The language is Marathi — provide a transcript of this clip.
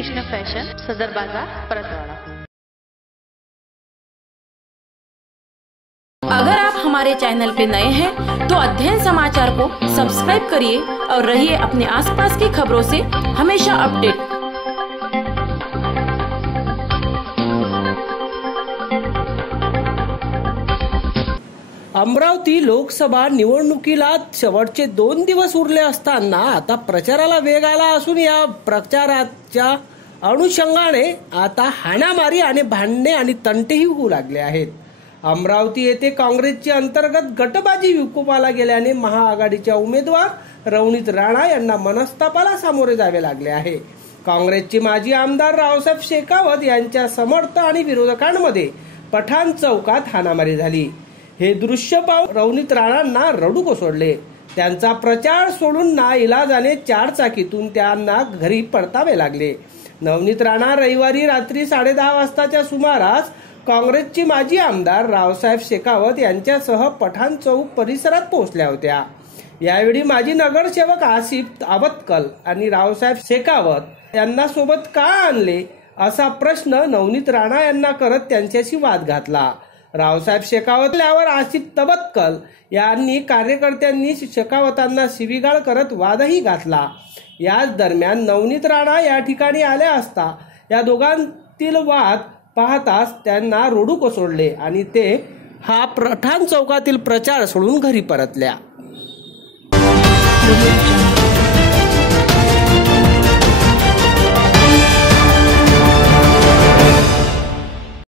कृष्ण फैशन, सदर बाजार, परतवाड़ा। अगर आप हमारे चैनल पे नए हैं तो अध्ययन समाचार को सब्सक्राइब करिए और रहिए अपने आसपास की खबरों से हमेशा अपडेट। अमरावती लोकसभा निवडणुकीला शेवटचे 2 दिवस उरले असताना आता प्रचाराला वेग आला असून या प्रचाराच्या अनुषंगाने आता हाणामारी आणि भांडणे आणि तंटेही होऊ लागले आहेत। अमरावती येथे काँग्रेसची अंतर्गत गटबाजी विकोपाला गेल्याने महाआघाडीच्या उमेदवार रवनीत राणा यांना मनस्तापाला सामोरे जावे लागले आहे। काँग्रेसचे माजी आमदार रावसाहेब शेखावत यांच्या समर्थ आणि विरोधकांमध्ये पठाण चौकात हाणामारी झाली। हे दृश्य पाहून रवनीत राणांना रडू कोसळले। त्यांचा प्रचार सोडून नाइलाजाने 4 चाकीतून त्यांना घरी परतावे लागले। नवनीत राणा रविवारी रात्री 10:30 वाजताच्या सुमारास काँग्रेसची माजी आमदार रावसाहेब शेखावत यांच्यासह पठाण चौक परिसरात पोहोचल्या होत्या। यावेळी माजी नगरसेवक आसिफ अबतकल आणि रावसाहेब शेखावत यांना सोबत का आणले असा प्रश्न नवनीत राणा यांना करत त्यांच्याशी वाद घातला। रावसाहेब शेखावत यावर आसिफ तबतकल यांनी कार्यकर्त्यांनी शेखावतांना शिवीगाळ करत वादही घातला। याच दरम्यान नवनीत राणा या ठिकाणी आल्या असता या दोघांतील वाद पाहताच त्यांना रडू कोसळले आणि ते पठाण चौकातील प्रचार सोडून घरी परतल्या।